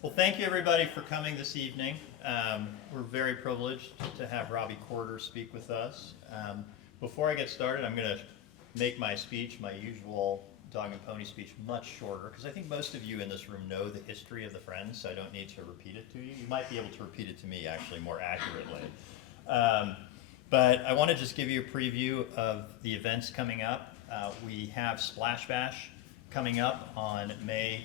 Well, thank you everybody for coming this evening. We're very privileged to have Robbie Corder speak with us. Before I get started, I'm going to make my speech, my usual dog and pony speech, much shorter, because I think most of you in this room know the history of the Friends, so I don't need to repeat it to you. You might be able to repeat it to me, actually, more accurately. But I want to just give you a preview of the events coming up. We have Splash Bash coming up on May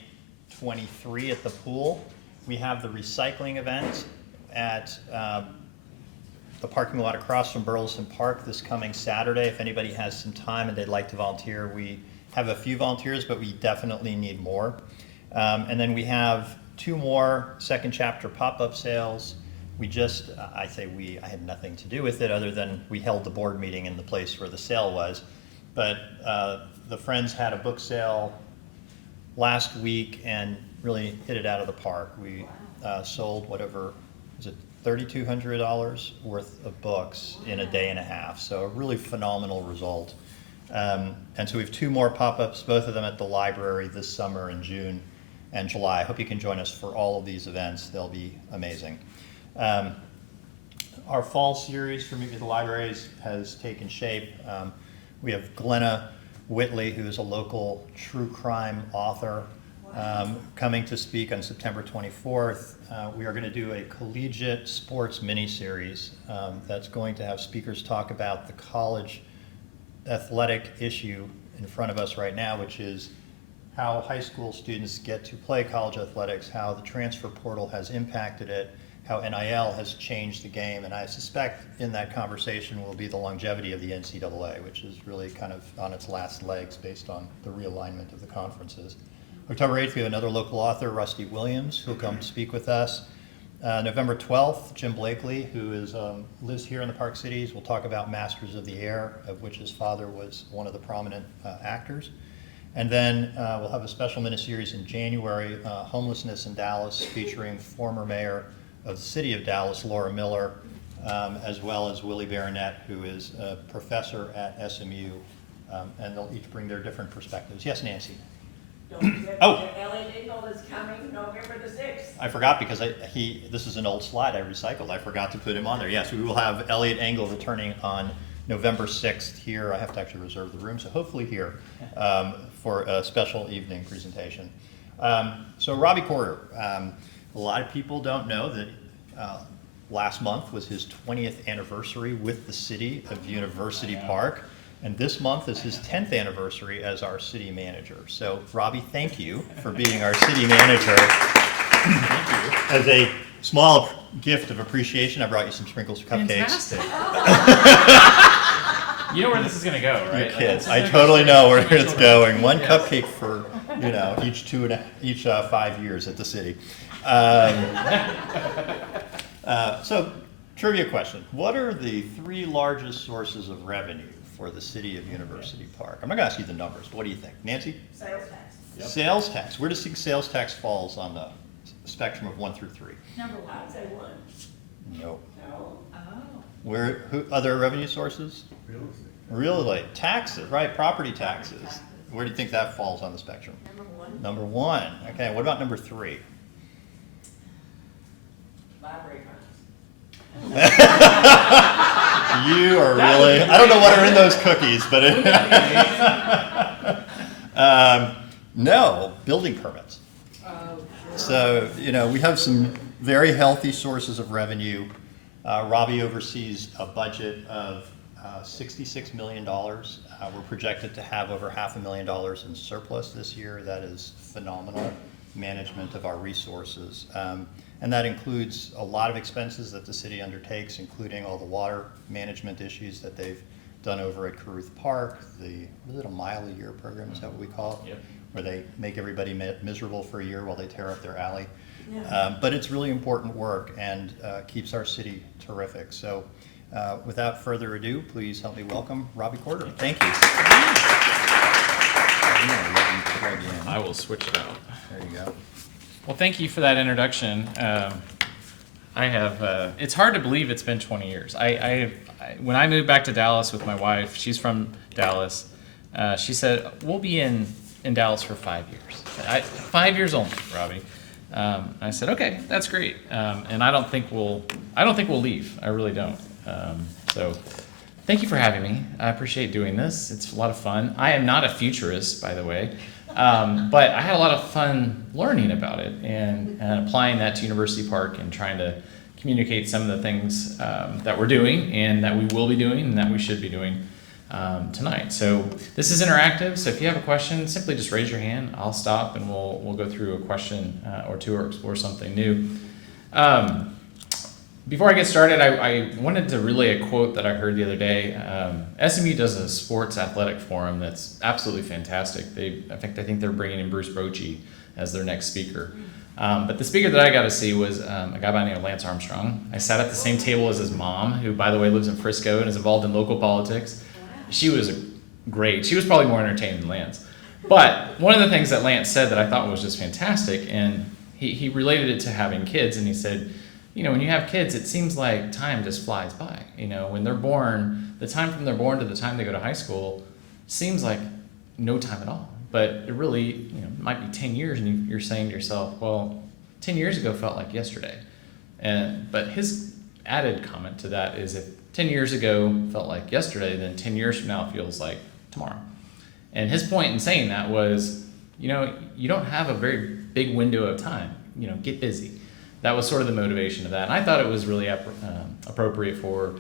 23 at the pool. We have the recycling event at the parking lot across from Burleson Park this coming Saturday. If anybody has some time and they'd like to volunteer, we have a few volunteers, but we definitely need more. And then we have 2 more second chapter pop-up sales. We just, I had nothing to do with it other than we held the board meeting in the place where the sale was. But the Friends had a book sale last week and really hit it out of the park. We sold whatever, was it $3,200 worth of books in a day and a half. So a really phenomenal result. And so we have 2 more pop-ups, both of them at the library this summer in June and July. I hope you can join us for all of these events. They'll be amazing. Our fall series for Meet Me at the Libraries has taken shape. We have Glenna Whitley, who is a local true crime author, coming to speak on September 24th. We are going to do a collegiate sports mini-series that's going to have speakers talk about the college athletic issue in front of us right now, which is how high school students get to play college athletics, how the transfer portal has impacted it, how NIL has changed the game, and I suspect in that conversation will be the longevity of the NCAA, which is really kind of on its last legs based on the realignment of the conferences. October 8th, we have another local author, Rusty Williams, who'll come speak with us. November 12th, Jim Blakely, who lives here in the Park Cities, will talk about Masters of the Air, of which his father was one of the prominent actors. And then we'll have a special miniseries in January, Homelessness in Dallas, featuring former mayor of the city of Dallas, Laura Miller, as well as Willie Baronet, who is a professor at SMU, and they'll each bring their different perspectives. Yes, Nancy? Don't forget that Elliot Engel is coming November the 6th. I forgot because this is an old slide I recycled. I forgot to put him on there. Yes, we will have Elliot Engel returning on November 6th here. I have to actually reserve the room, so hopefully here for a special evening presentation. So Robbie Corder. A lot of people don't know that last month was his 20th anniversary with the city of University Park, and this month is his 10th anniversary as our city manager. So Robbie, thank you for being our city manager. Thank you. As a small gift of appreciation, I brought you some sprinkles cupcakes. Fantastic. You know where this is going to go, right? You kids, I totally know where it's going. One cupcake for each 5 years at the city. So, trivia question. What are the 3 largest sources of revenue for the city of University Park? I'm not going to ask you the numbers, but what do you think? Nancy? Sales tax. Yep. Sales tax. Where does sales tax falls on the spectrum of 1 through 3? Number 1. I'd say 1. No. No. Who other revenue sources? Real estate. Taxes, right, property taxes. Where do you think that falls on the spectrum? Number 1. Number 1. Okay, what about number 3? Library funds. You are really, I don't know what are in those cookies, but no, building permits. So, we have some very healthy sources of revenue. Robbie oversees a budget of $66 million. We're projected to have over $500,000 in surplus this year. That is phenomenal management of our resources. And that includes a lot of expenses that the city undertakes, including all the water management issues that they've done over at Caruth Park, the little mile a year program, is that what we call it? Yep. Where they make everybody miserable for a year while they tear up their alley. Yeah. But it's really important work and keeps our city terrific. So without further ado, please help me welcome Robbie Corder. Thank you. I will switch it out. There you go. Well, thank you for that introduction. It's hard to believe it's been 20 years. When I moved back to Dallas with my wife, she's from Dallas, she said, we'll be in Dallas for 5 years. 5 years only, Robbie. I said, okay, that's great. And I don't think we'll leave. I really don't. So thank you for having me. I appreciate doing this. It's a lot of fun. I am not a futurist, by the way, but I had a lot of fun learning about it and applying that to University Park and trying to communicate some of the things that we're doing and that we will be doing and that we should be doing tonight. So this is interactive, so if you have a question, simply just raise your hand. I'll stop and we'll go through a question or two or explore something new. Before I get started, I wanted to relay a quote that I heard the other day. SMU does a sports athletic forum that's absolutely fantastic. I think they're bringing in Bruce Bochy as their next speaker. But the speaker that I got to see was a guy by the name of Lance Armstrong. I sat at the same table as his mom, who, by the way, lives in Frisco and is involved in local politics. She was great. She was probably more entertaining than Lance. But one of the things that Lance said that I thought was just fantastic, and he related it to having kids, and he said, when you have kids, it seems like time just flies by. When they're born, the time from they're born to the time they go to high school seems like no time at all. But it really, might be 10 years, and you're saying to yourself, well, 10 years ago felt like yesterday. But his added comment to that is if 10 years ago felt like yesterday, then 10 years from now feels like tomorrow. And his point in saying that was, you don't have a very big window of time. Get busy. That was sort of the motivation of that. And I thought it was really appropriate for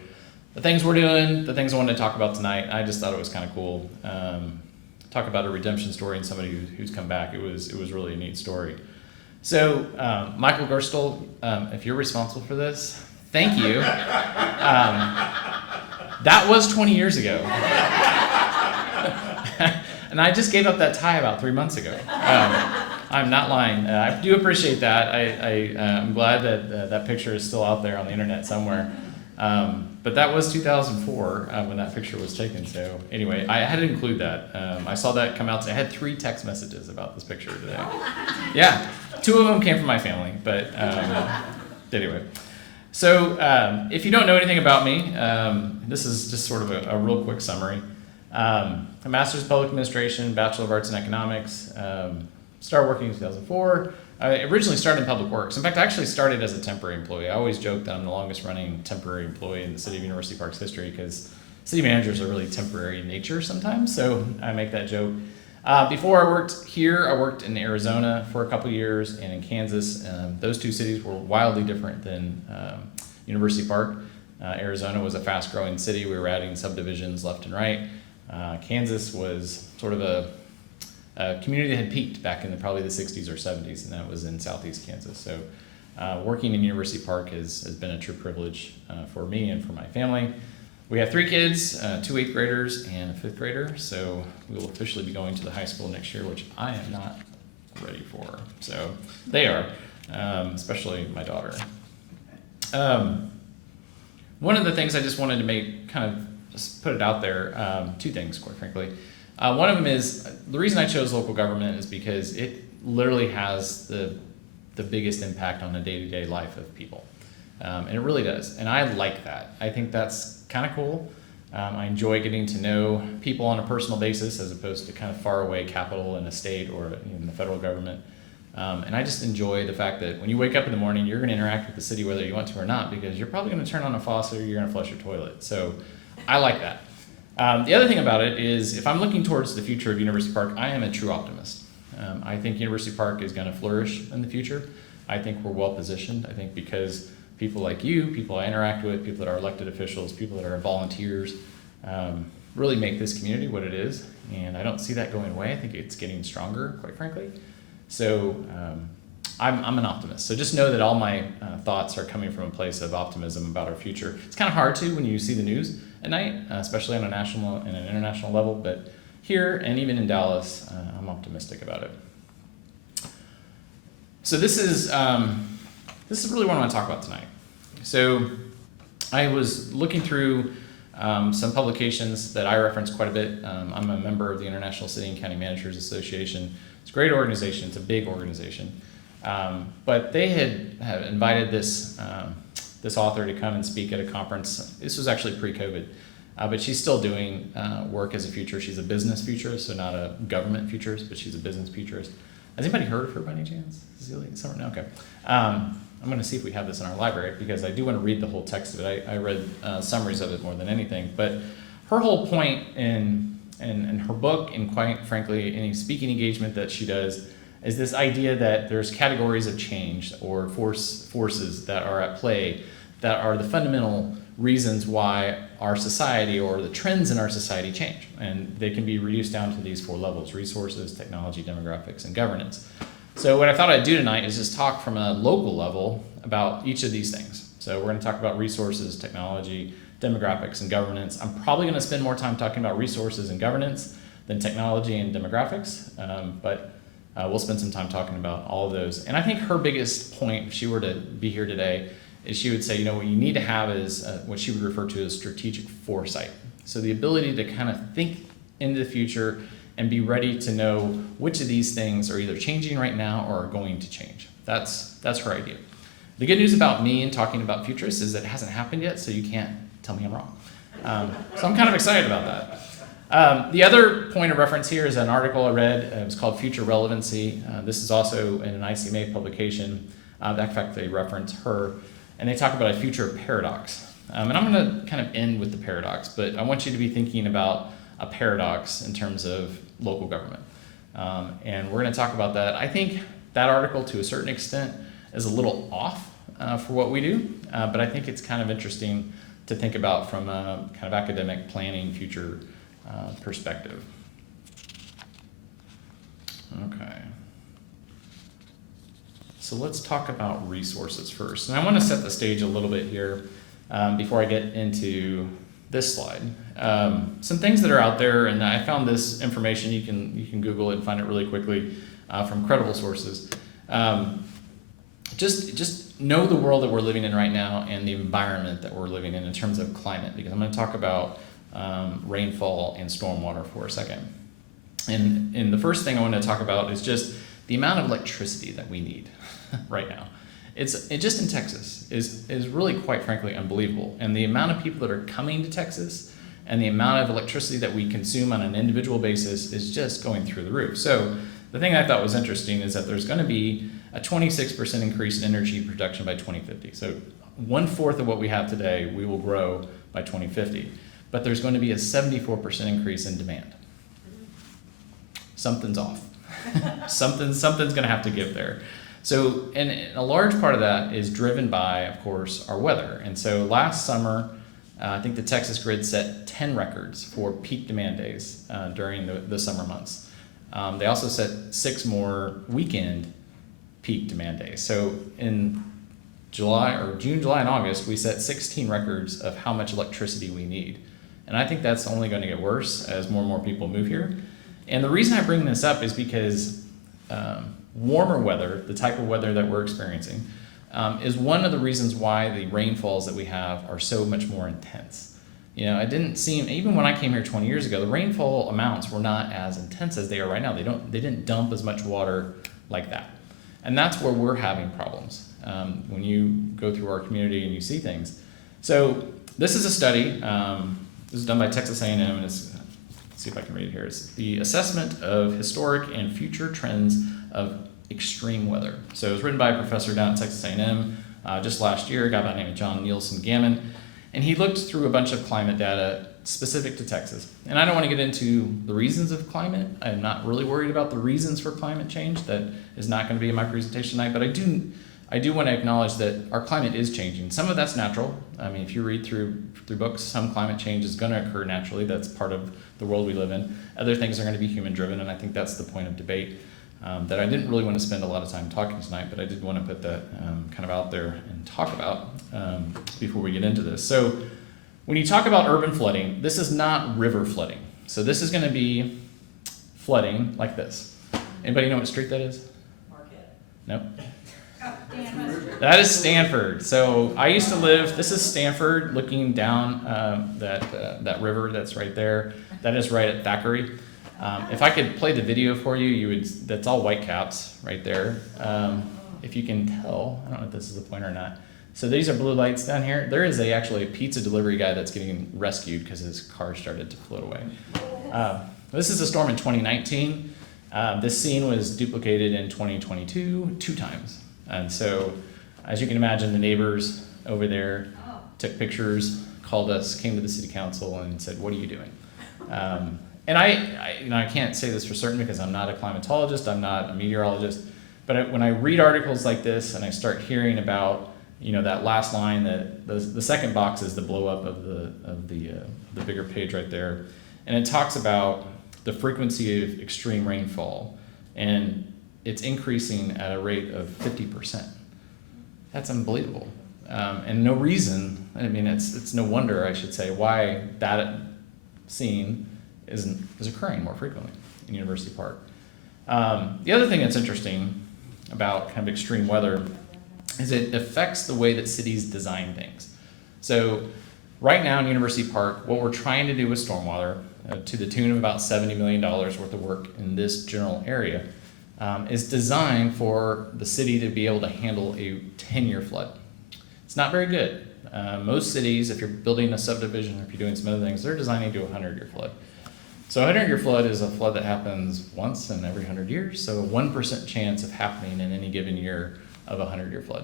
the things we're doing, the things I wanted to talk about tonight. I just thought it was kind of cool. Talk about a redemption story and somebody who's come back. It was really a neat story. So Michael Gerstel, if you're responsible for this, thank you. That was 20 years ago. And I just gave up that tie about 3 months ago. I'm not lying. I do appreciate that. I'm glad that that picture is still out there on the internet somewhere. But that was 2004 when that picture was taken. So anyway, I had to include that. I saw that come out. I had 3 text messages about this picture today. Yeah, 2 of them came from my family. But anyway. So if you don't know anything about me, this is just sort of a real quick summary. A Master's of Public Administration, Bachelor of Arts in Economics, started working in 2004. I originally started in public works. In fact, I actually started as a temporary employee. I always joke that I'm the longest running temporary employee in the city of University Park's history because city managers are really temporary in nature sometimes, so I make that joke. Before I worked here, I worked in Arizona for a couple years and in Kansas. Those 2 cities were wildly different than University Park. Arizona was a fast-growing city. We were adding subdivisions left and right. Kansas was sort of a community that had peaked back in probably the 60s or 70s, and that was in southeast Kansas. So working in University Park has been a true privilege for me and for my family. We have 3 kids, 2 8th graders and a 5th grader, so we will officially be going to the high school next year, which I am not ready for. So they are, especially my daughter. One of the things I just wanted to make, kind of just put it out there, 2 things, quite frankly. One of them is, the reason I chose local government is because it literally has the biggest impact on the day-to-day life of people. And it really does. And I like that. I think that's kind of cool. I enjoy getting to know people on a personal basis as opposed to kind of far away capital in a state or in the federal government. And I just enjoy the fact that when you wake up in the morning, you're going to interact with the city whether you want to or not, because you're probably going to turn on a faucet or you're going to flush your toilet. So I like that. The other thing about it is, if I'm looking towards the future of University Park, I am a true optimist. I think University Park is going to flourish in the future. I think we're well positioned. I think because people like you, people I interact with, people that are elected officials, people that are volunteers, really make this community what it is. And I don't see that going away. I think it's getting stronger, quite frankly. So I'm an optimist. So just know that all my thoughts are coming from a place of optimism about our future. It's kind of hard to when you see the news at night, especially on a national and an international level. But here and even in Dallas, I'm optimistic about it. So this is really what I want to talk about tonight. So I was looking through some publications that I reference quite a bit. I'm a member of the International City and County Managers Association. It's a great organization. It's a big organization. But they had invited this author to come and speak at a conference. This was actually pre-COVID. But she's still doing work as a futurist. She's a business futurist, so not a government futurist, but she's a business futurist. Has anybody heard of her by any chance? Cecilia? Someone? No? Okay. I'm going to see if we have this in our library because I do want to read the whole text of it. I read summaries of it more than anything. But her whole point in her book, and quite frankly, any speaking engagement that she does, is this idea that there's categories of change or forces that are at play that are the fundamental reasons why our society or the trends in our society change. And they can be reduced down to these 4 levels: resources, technology, demographics, and governance. So what I thought I'd do tonight is just talk from a local level about each of these things. So we're going to talk about resources, technology, demographics, and governance. I'm probably going to spend more time talking about resources and governance than technology and demographics, but we'll spend some time talking about all of those. And I think her biggest point, if she were to be here today, is she would say, you know, what you need to have is what she would refer to as strategic foresight. So the ability to kind of think into the future and be ready to know which of these things are either changing right now or are going to change. That's her idea. The good news about me and talking about futurists is that it hasn't happened yet, so you can't tell me I'm wrong. So I'm kind of excited about that. The other point of reference here is an article I read. It was called Future Relevancy. This is also in an ICMA publication. In fact, they reference her, and they talk about a future paradox. And I'm going to kind of end with the paradox, but I want you to be thinking about a paradox in terms of local government. And we're going to talk about that. I think that article, to a certain extent, is a little off for what we do, but I think it's kind of interesting to think about from a kind of academic planning future perspective. Okay. So let's talk about resources first. And I want to set the stage a little bit here before I get into this slide. Some things that are out there, and I found this information, you can Google it and find it really quickly from credible sources. Just know the world that we're living in right now and the environment that we're living in terms of climate, because I'm going to talk about rainfall and stormwater for a second. And the first thing I want to talk about is just the amount of electricity that we need right now. It just in Texas is really, quite frankly, unbelievable. And the amount of people that are coming to Texas and the amount of electricity that we consume on an individual basis is just going through the roof. So the thing I thought was interesting is that there's going to be a 26% increase in energy production by 2050. So 1/4 of what we have today, we will grow by 2050. But there's going to be a 74% increase in demand. Something's off. Something's going to have to give there. So, and a large part of that is driven by, of course, our weather. And so last summer, I think the Texas grid set 10 records for peak demand days during the summer months. They also set 6 more weekend peak demand days. So in June, July, and August, we set 16 records of how much electricity we need. And I think that's only going to get worse as more and more people move here. And the reason I bring this up is because warmer weather, the type of weather that we're experiencing, is one of the reasons why the rainfalls that we have are so much more intense. You know, it didn't seem, even when I came here 20 years ago, the rainfall amounts were not as intense as they are right now. They didn't dump as much water like that. And that's where we're having problems when you go through our community and you see things. So this is a study. This is done by Texas A&M, and let's see if I can read it here. It's the assessment of historic and future trends of extreme weather. So it was written by a professor down at Texas A&M just last year, a guy by the name of John Nielsen Gammon. And he looked through a bunch of climate data specific to Texas. And I don't want to get into the reasons of climate. I'm not really worried about the reasons for climate change. That is not going to be in my presentation tonight. But I do want to acknowledge that our climate is changing. Some of that's natural. I mean, if you read through books, some climate change is going to occur naturally. That's part of the world we live in. Other things are going to be human driven, and I think that's the point of debate that I didn't really want to spend a lot of time talking tonight, but I did want to put that kind of out there and talk about before we get into this. So when you talk about urban flooding, this is not river flooding. So this is going to be flooding like this. Anybody know what street that is? Market. Nope. That is Stanford. So I used to live, this is Stanford, looking down that river that's right there. That is right at Thackeray. If I could play the video for you, that's all white caps right there. If you can tell, I don't know if this is the point or not. So these are blue lights down here. There is actually a pizza delivery guy that's getting rescued because his car started to float away. This is a storm in 2019. This scene was duplicated in 2022 2 times. And so, as you can imagine, the neighbors over there took pictures, called us, came to the city council and said, what are you doing? And I can't say this for certain because I'm not a climatologist, I'm not a meteorologist, but when I read articles like this and I start hearing about, that last line, that the second box is the blow up of the bigger page right there, and it talks about the frequency of extreme rainfall, and it's increasing at a rate of 50%. That's unbelievable, and no reason. I mean, it's no wonder, I should say, why that scene is occurring more frequently in University Park. The other thing that's interesting about kind of extreme weather is it affects the way that cities design things. So right now in University Park, what we're trying to do with stormwater, to the tune of about $70 million worth of work in this general area, is designed for the city to be able to handle a 10-year flood. It's not very good. Most cities, if you're building a subdivision, or if you're doing some other things, they're designing to a 100-year flood. So a 100-year flood is a flood that happens once in every 100 years, so a 1% chance of happening in any given year of a 100-year flood.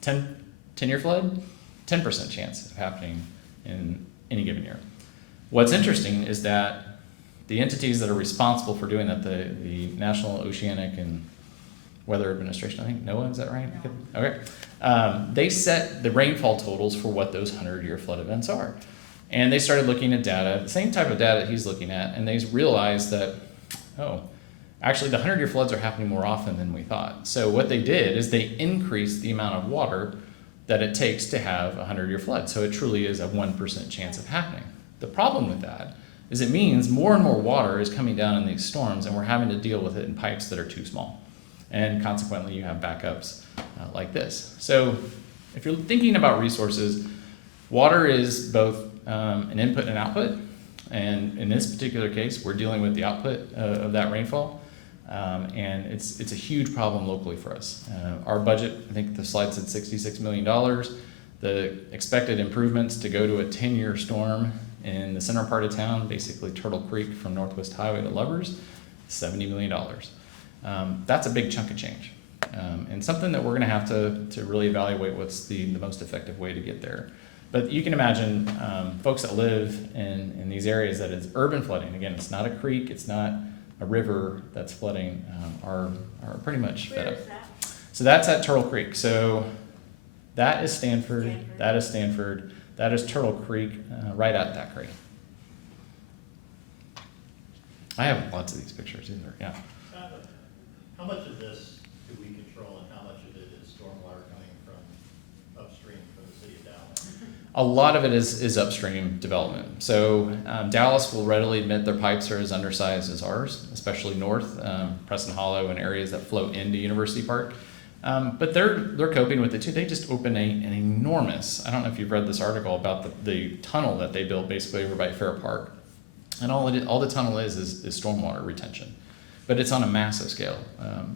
10-year flood, 10% chance of happening in any given year. What's interesting is that the entities that are responsible for doing that, the National Oceanic and Weather Administration, I think, NOAA, is that right? No. Okay. They set the rainfall totals for what those 100-year flood events are. And they started looking at data, the same type of data he's looking at, and they realized that, actually the 100-year floods are happening more often than we thought. So what they did is they increased the amount of water that it takes to have a 100-year flood. So it truly is a 1% chance of happening. The problem with that is it means more and more water is coming down in these storms, and we're having to deal with it in pipes that are too small. And consequently, you have backups like this. So if you're thinking about resources, water is both an input and output. And in this particular case, we're dealing with the output of that rainfall. And it's a huge problem locally for us. Our budget, I think the slide said $66 million. The expected improvements to go to a 10-year storm in the center part of town, basically Turtle Creek from Northwest Highway to Lovers, $70 million. That's a big chunk of change. And something that we're gonna have to really evaluate what's the most effective way to get there. But you can imagine folks that live in these areas that is urban flooding. Again, it's not a creek, it's not a river that's flooding, are pretty much fed up. Where is that? So that's at Turtle Creek. So that is Stanford, that is Stanford, that is Turtle Creek, right at that creek. I have lots of these pictures either, yeah. How much of this do we control, and how much of it is stormwater coming from upstream from the city of Dallas? A lot of it is upstream development. So Dallas will readily admit their pipes are as undersized as ours, especially north, Preston Hollow and areas that flow into University Park. But they're coping with it too. They just opened an enormous, I don't know if you've read this article about the tunnel that they built basically over by Fair Park. And all the tunnel is stormwater retention. But it's on a massive scale,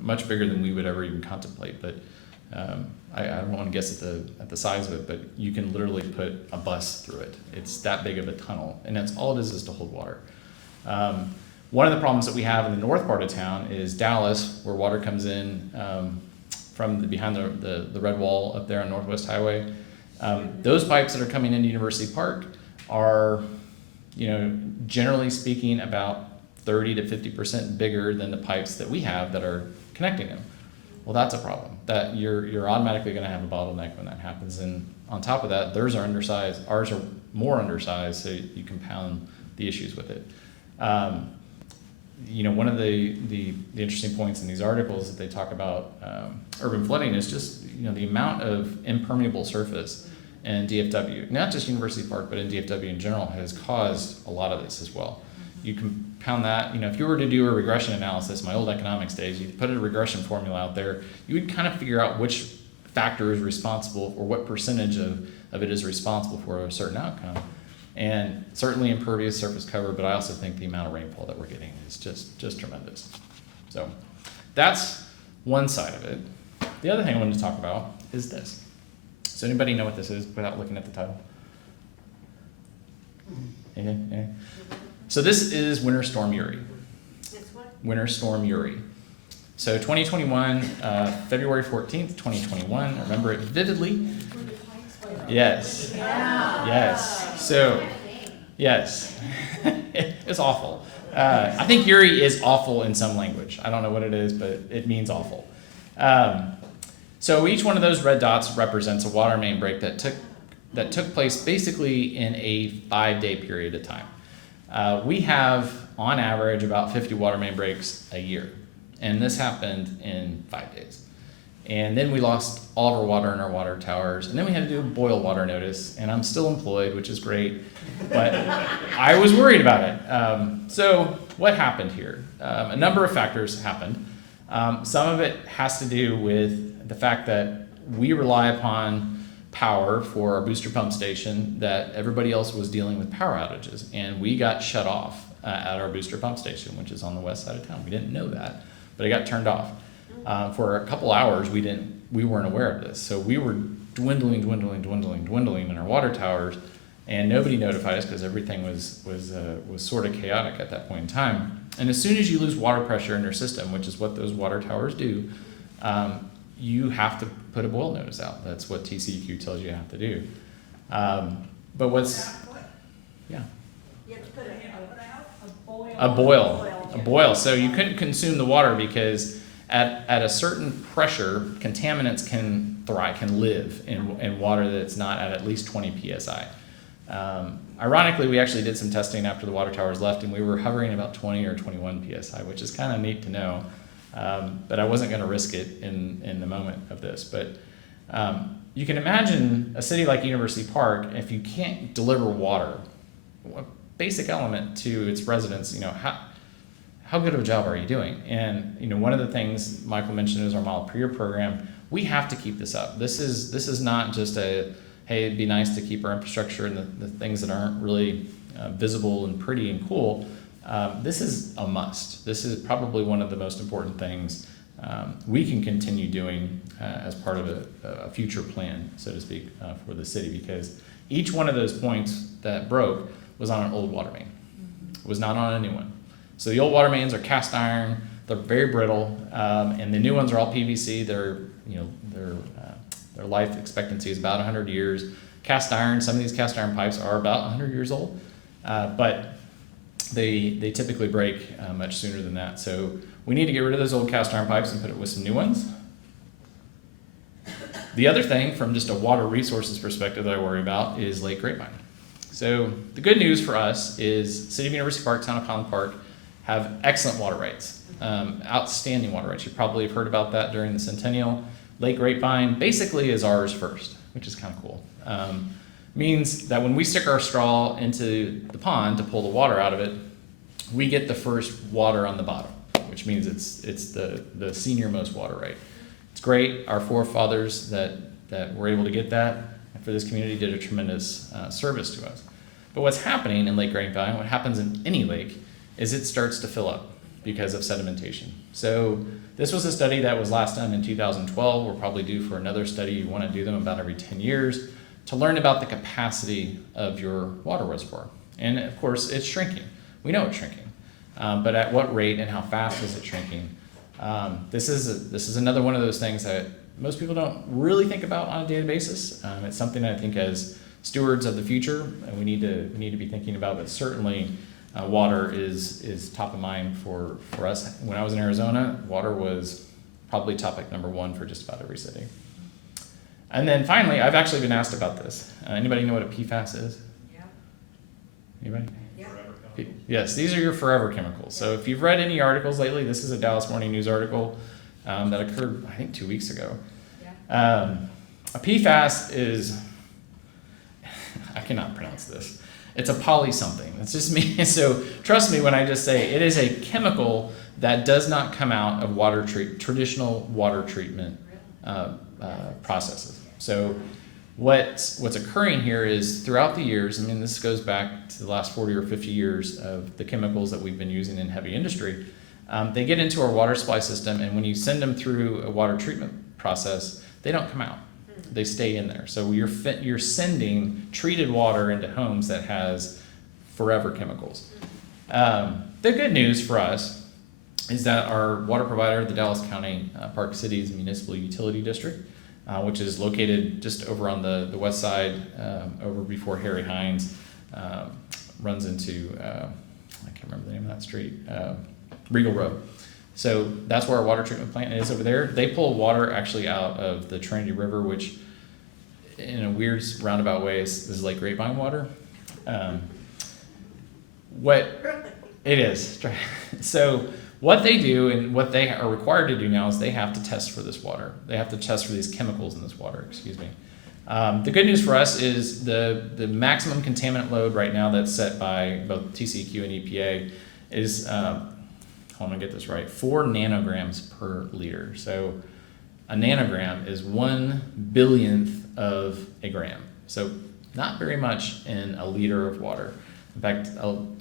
much bigger than we would ever even contemplate. But I don't want to guess at the size of it, but you can literally put a bus through it. It's that big of a tunnel, and that's all it is to hold water. One of the problems that we have in the north part of town is Dallas, where water comes in from behind the red wall up there on Northwest Highway. Those pipes that are coming into University Park are, generally speaking, about 30 to 50% bigger than the pipes that we have that are connecting them. Well, that's a problem. That you're automatically going to have a bottleneck when that happens. And on top of that, theirs are undersized. Ours are more undersized, so you compound the issues with it. One of the interesting points in these articles that they talk about urban flooding is just the amount of impermeable surface in DFW, not just University Park, but in DFW in general, has caused a lot of this as well. You compound that, if you were to do a regression analysis, my old economics days, you put a regression formula out there, you would kind of figure out which factor is responsible or what percentage of it is responsible for a certain outcome. And certainly impervious surface cover, but I also think the amount of rainfall that we're getting is just tremendous. So that's one side of it. The other thing I wanted to talk about is this. Does anybody know what this is without looking at the title? Anything? So this is Winter Storm Uri. It's what? Winter Storm Uri. So 2021, February 14th, 2021, I remember it vividly. Yes. Yes. So, yes. It's awful. I think Uri is awful in some language. I don't know what it is, but it means awful. So each one of those red dots represents a water main break that took place basically in a 5-day period of time. We have, on average, about 50 water main breaks a year. And this happened in 5 days. And then we lost all of our water in our water towers. And then we had to do a boil water notice. And I'm still employed, which is great. But I was worried about it. So what happened here? A number of factors happened. Some of it has to do with the fact that we rely upon power for our booster pump station, that everybody else was dealing with power outages. And we got shut off at our booster pump station, which is on the west side of town. We didn't know that, but it got turned off. For a couple hours, we weren't aware of this. So we were dwindling in our water towers, and nobody notified us because everything was sort of chaotic at that point in time. And as soon as you lose water pressure in your system, which is what those water towers do, you have to put a boil notice out. That's what TCEQ tells you have to do. But what's, yeah. You have to put A boil. So you couldn't consume the water because at a certain pressure, contaminants can live in water that's not at least 20 psi. Ironically, we actually did some testing after the water towers left, and we were hovering about 20 or 21 psi, which is kind of neat to know. But I wasn't going to risk it in the moment of this. But you can imagine a city like University Park, if you can't deliver water, a basic element to its residents, how good of a job are you doing? And one of the things Michael mentioned is our model per year program. We have to keep this up. This is not just hey, it'd be nice to keep our infrastructure and the things that aren't really visible and pretty and cool. This is a must. This is probably one of the most important things we can continue doing as part of a future plan, so to speak, for the city, because each one of those points that broke was on an old water main. It was not on a new one. So the old water mains are cast iron, they're very brittle, and the new ones are all PVC. Their life expectancy is about 100 years. Cast iron, some of these cast iron pipes are about 100 years old, but they typically break much sooner than that. So we need to get rid of those old cast iron pipes and put it with some new ones. The other thing, from just a water resources perspective that I worry about, is Lake Grapevine. So the good news for us is City of University Park, Town of Highland Park have excellent water rights, outstanding water rights. You probably have heard about that during the Centennial. Lake Grapevine basically is ours first, which is kind of cool. Means that when we stick our straw into the pond to pull the water out of it, we get the first water on the bottom, which means it's the senior most water right. It's great. Our forefathers that were able to get that and for this community did a tremendous service to us. But what's happening in Lake Grapevine, what happens in any lake, is it starts to fill up because of sedimentation. So this was a study that was last done in 2012. We're probably due for another study. You want to do them about every 10 years to learn about the capacity of your water reservoir. And of course, it's shrinking. We know it's shrinking. But at what rate and how fast is it shrinking? This is another one of those things that most people don't really think about on a daily basis. It's something that I think as stewards of the future, we need to be thinking about, but certainly water is top of mind for us. When I was in Arizona, water was probably topic number one for just about every city. And then finally, I've actually been asked about this. Anybody know what a PFAS is? Yeah. Anybody? Yeah. Yes, these are your forever chemicals. So if you've read any articles lately, this is a Dallas Morning News article that occurred, I think, 2 weeks ago. Yeah. A PFAS is, I cannot pronounce this. It's a poly something. That's just me. So trust me when I just say it is a chemical that does not come out of traditional water treatment processes. So what's occurring here is throughout the years, I mean, this goes back to the last 40 or 50 years of the chemicals that we've been using in heavy industry. They get into our water supply system, and when you send them through a water treatment process, they don't come out. They stay in there. So you're sending treated water into homes that has forever chemicals. The good news for us is that our water provider, the Dallas County Park Cities Municipal Utility District, which is located just over on the west side, over before Harry Hines, runs into, I can't remember the name of that street, Regal Road. So that's where our water treatment plant is over there. They pull water actually out of the Trinity River, which in a weird roundabout way is like grapevine water. What it is. So what they do and what they are required to do now is they have to test for this water. They have to test for these chemicals in this water, excuse me. The good news for us is the maximum contaminant load right now that's set by both TCEQ and EPA is, hold on, get this right, 4 nanograms per liter. So a nanogram is 1/1000th of a gram. So not very much in a liter of water. In fact,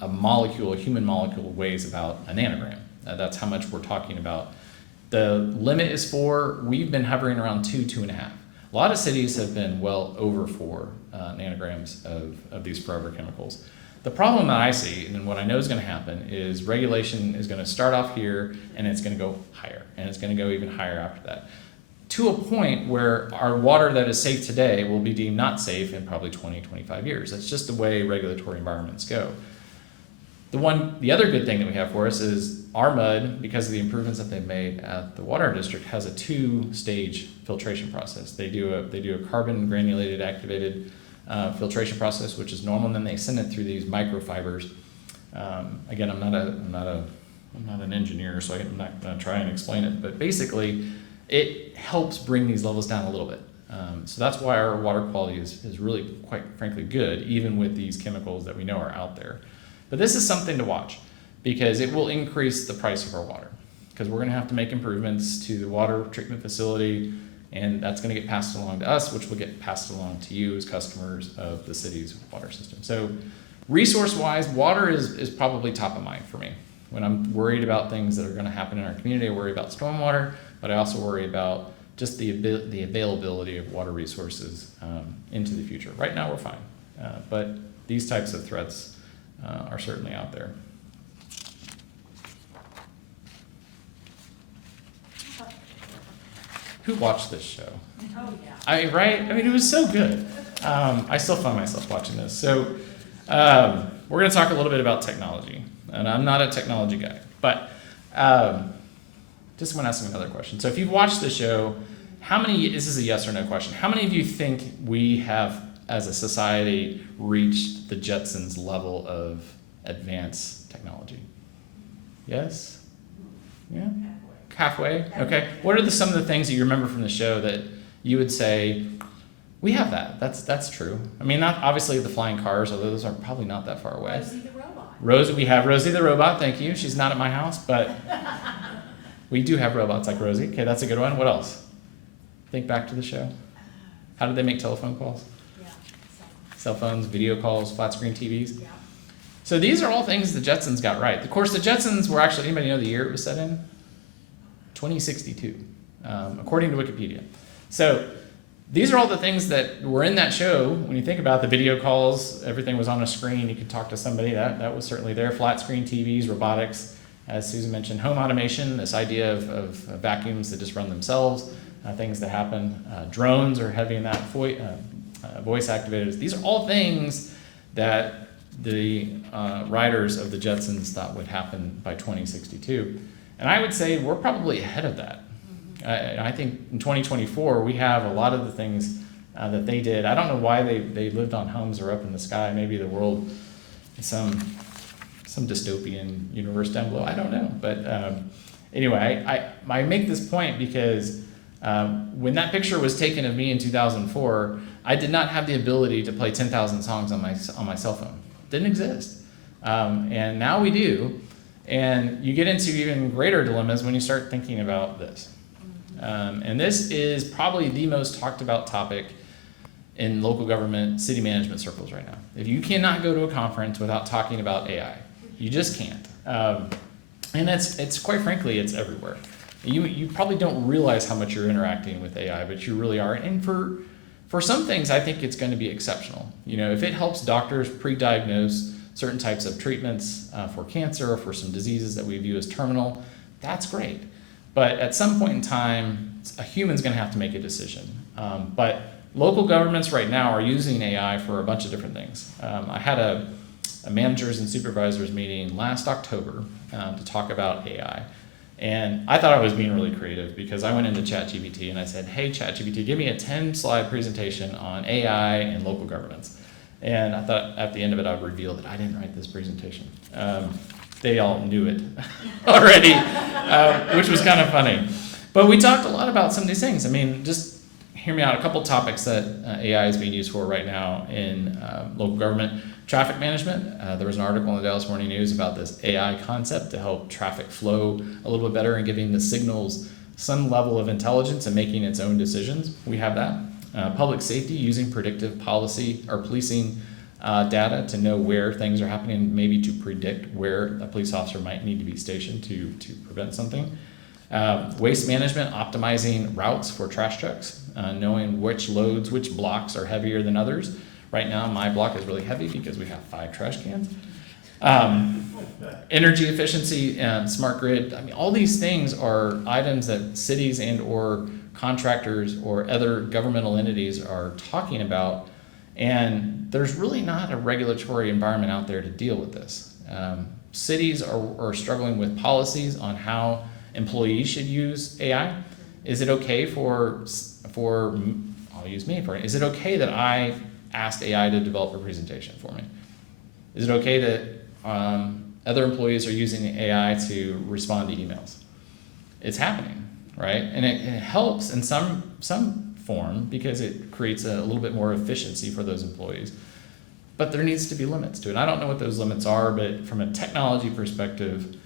a molecule, a human molecule, weighs about a nanogram. That's how much we're talking about. The limit is 4. We've been hovering around 2, 2.5. A lot of cities have been well over 4 nanograms of these forever chemicals. The problem that I see, and what I know is going to happen, is regulation is going to start off here, and it's going to go higher, and it's going to go even higher after that, to a point where our water that is safe today will be deemed not safe in probably 20, 25 years. That's just the way regulatory environments go. The other good thing that we have for us is our mud, because of the improvements that they've made at the water district, has a 2-stage filtration process. They do a carbon granulated activated filtration process, which is normal, and then they send it through these microfibers. Again, I'm not an engineer, so I'm not going to try and explain it, but basically it helps bring these levels down a little bit. So that's why our water quality is really, quite frankly, good, even with these chemicals that we know are out there. But this is something to watch, because it will increase the price of our water, because we're going to have to make improvements to the water treatment facility, and that's going to get passed along to us, which will get passed along to you as customers of the city's water system. So resource-wise, water is probably top of mind for me. When I'm worried about things that are going to happen in our community, I worry about stormwater, but I also worry about just the availability of water resources into the future. Right now we're fine, but these types of threats are certainly out there. Who watched this show? Oh, yeah. Right? I mean, it was so good. I still find myself watching this. So we're going to talk a little bit about technology. And I'm not a technology guy, but just want to ask another question. So if you've watched the show, this is a yes or no question, how many of you think we have, as a society, reached the Jetsons level of advanced technology? Yes? Yeah? Halfway? Okay. What are some of the things that you remember from the show that you would say, we have that? That's true. I mean, not obviously the flying cars, although those are probably not that far away. Rosie the robot. We have Rosie the robot, thank you. She's not at my house, but we do have robots like Rosie. Okay, that's a good one. What else? Think back to the show. How did they make telephone calls? Yeah. Cell phones, video calls, flat screen TVs. Yeah. So these are all things the Jetsons got right. Of course, the Jetsons were actually, anybody know the year it was set in? 2062, according to Wikipedia. So these are all the things that were in that show. When you think about the video calls, everything was on a screen. You could talk to somebody. That was certainly there. Flat screen TVs, robotics, as Susan mentioned, home automation, this idea of vacuums that just run themselves, things that happen. Drones are heavy in that, voice activated. These are all things that the writers of the Jetsons thought would happen by 2062. And I would say we're probably ahead of that. I think in 2024, we have a lot of the things that they did. I don't know why they lived on homes or up in the sky. Maybe the world is some dystopian universe down below. I don't know. But anyway, I make this point because when that picture was taken of me in 2004, I did not have the ability to play 10,000 songs on my cell phone. It didn't exist. And now we do. And you get into even greater dilemmas when you start thinking about this. And this is probably the most talked about topic in local government, city management circles right now. If you cannot go to a conference without talking about AI, you just can't. And it's quite frankly, it's everywhere. You probably don't realize how much you're interacting with AI, but you really are. And for some things, I think it's going to be exceptional. You know, if it helps doctors pre-diagnose certain types of treatments for cancer or for some diseases that we view as terminal, That's great. But at some point in time, a human's going to have to make a decision. But local governments right now are using AI for a bunch of different things. I had a managers and supervisors meeting last October to talk about AI. And I thought I was being really creative because I went into ChatGPT and I said, hey, ChatGPT, give me a 10-slide presentation on AI and local governments. And I thought at the end of it, I would reveal that I didn't write this presentation. They all knew it already, which was kind of funny. But we talked a lot about some of these things. I mean, just hear me out. A couple topics that AI is being used for right now in local government. Traffic management. There was an article in the Dallas Morning News about this AI concept to help traffic flow a little bit better and giving the signals some level of intelligence and making its own decisions. We have that. Public safety, using predictive policy or policing data to know where things are happening, maybe to predict where a police officer might need to be stationed to prevent something. Waste management, optimizing routes for trash trucks, knowing which loads, which blocks are heavier than others. Right now, my block is really heavy because we have 5 trash cans. Energy efficiency and smart grid. I mean, all these things are items that cities and or contractors or other governmental entities are talking about, and there's really not a regulatory environment out there to deal with this. Cities are struggling with policies on how employees should use AI. Is it okay for I'll use me for it. Is it okay that I asked AI to develop a presentation for me? Is it okay that other employees are using AI to respond to emails? It's happening, right? And it helps in some form because it creates a little bit more efficiency for those employees. But there needs to be limits to it. I don't know what those limits are, but from a technology perspective,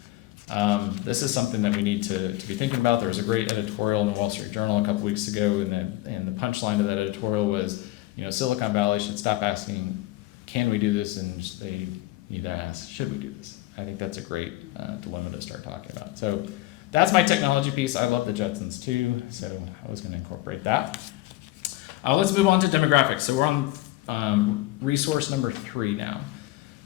this is something that we need to be thinking about. There was a great editorial in the Wall Street Journal a couple weeks ago, and the punchline of that editorial was, Silicon Valley should stop asking, can we do this? And they need to ask, should we do this? I think that's a great dilemma to start talking about. So that's my technology piece. I love the Jetsons too, so I was going to incorporate that. Let's move on to demographics. So we're on resource number 3 now.